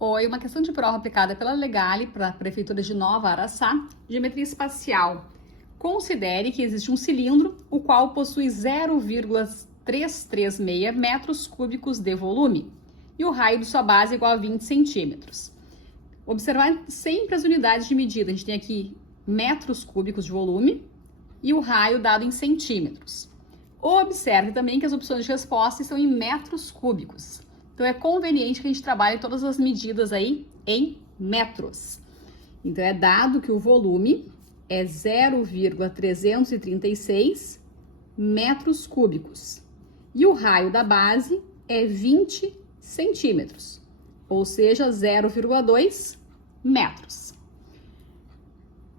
Oi, uma questão de prova aplicada pela Legale para a Prefeitura de Nova Araçá, geometria espacial. Considere que existe um cilindro, o qual possui 0,336 metros cúbicos de volume e o raio de sua base é igual a 20 centímetros. Observar sempre as unidades de medida. A gente tem aqui metros cúbicos de volume e o raio dado em centímetros. Observe também que as opções de resposta estão em metros cúbicos. Então, é conveniente que a gente trabalhe todas as medidas aí em metros. Então, é dado que o volume é 0,336 metros cúbicos. E o raio da base é 20 centímetros, ou seja, 0,2 metros.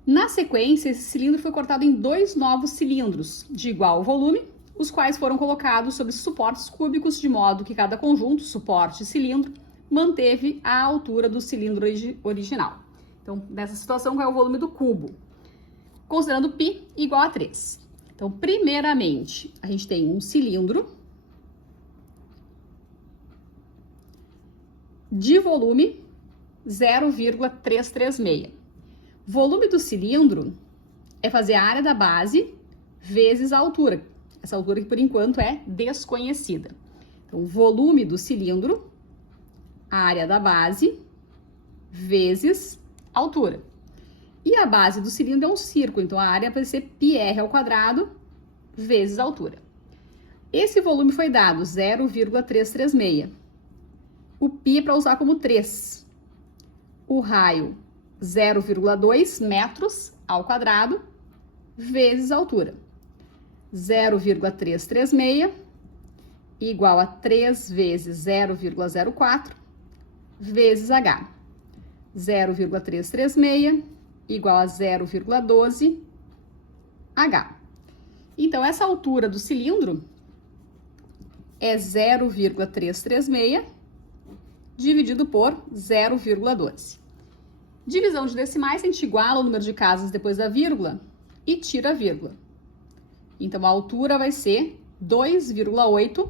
Na sequência, esse cilindro foi cortado em 2 novos cilindros de igual volume, os quais foram colocados sobre suportes cúbicos, de modo que cada conjunto, suporte e cilindro, manteve a altura do cilindro original. Então, nessa situação, qual é o volume do cubo? Considerando π igual a 3. Então, primeiramente, a gente tem um cilindro de volume 0,336. Volume do cilindro é fazer a área da base vezes a altura. Essa altura que, por enquanto, é desconhecida. Então, volume do cilindro, área da base, vezes altura. E a base do cilindro é um círculo, então a área vai ser πr ao quadrado vezes a altura. Esse volume foi dado 0,336. O π é para usar como 3. O raio, 0,2 metros ao quadrado vezes a altura. 0,336 igual a 3 vezes 0,04 vezes H. 0,336 igual a 0,12 H. Então, essa altura do cilindro é 0,336 dividido por 0,12. Divisão de decimais, a gente iguala o número de casas depois da vírgula e tira a vírgula. Então, a altura vai ser 2,8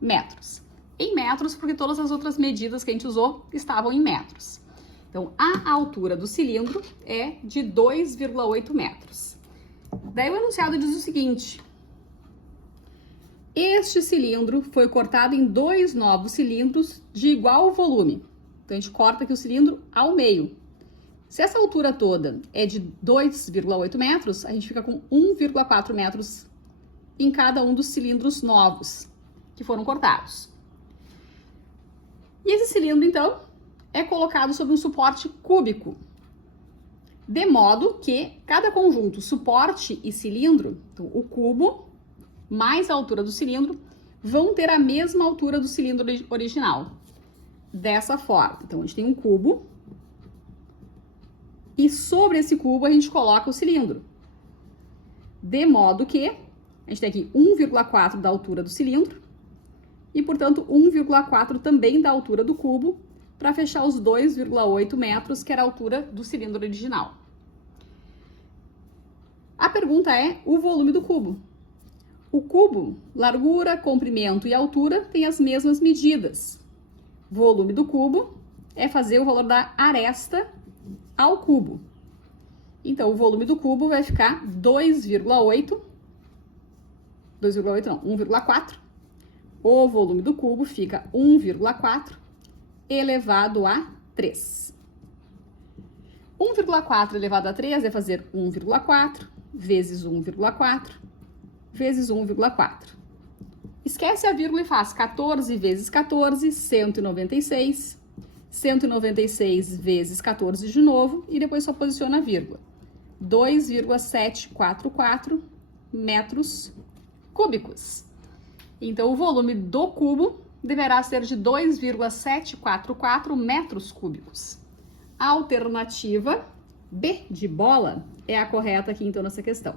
metros. Em metros, porque todas as outras medidas que a gente usou estavam em metros. Então, a altura do cilindro é de 2,8 metros. Daí o enunciado diz o seguinte: este cilindro foi cortado em 2 novos cilindros de igual volume. Então, a gente corta aqui o cilindro ao meio. Se essa altura toda é de 2,8 metros, a gente fica com 1,4 metros em cada um dos cilindros novos que foram cortados. E esse cilindro, então, é colocado sobre um suporte cúbico, de modo que cada conjunto, suporte e cilindro, então, o cubo mais a altura do cilindro, vão ter a mesma altura do cilindro original. Dessa forma, então, a gente tem um cubo e sobre esse cubo a gente coloca o cilindro, de modo que a gente tem aqui 1,4 da altura do cilindro e, portanto, 1,4 também da altura do cubo, para fechar os 2,8 metros, que era a altura do cilindro original. A pergunta é o volume do cubo. O cubo, largura, comprimento e altura têm as mesmas medidas. Volume do cubo é fazer o valor da aresta ao cubo. Então, o volume do cubo vai ficar 1,4. O volume do cubo fica 1,4 elevado a 3. 1,4 elevado a 3 é fazer 1,4 vezes 1,4 vezes 1,4. Esquece a vírgula e faz 14 vezes 14, 196. 196 vezes 14 de novo e depois só posiciona a vírgula. 2,744 metros cúbicos. Então, o volume do cubo deverá ser de 2,744 metros cúbicos. A alternativa B de bola é a correta aqui, então, nessa questão.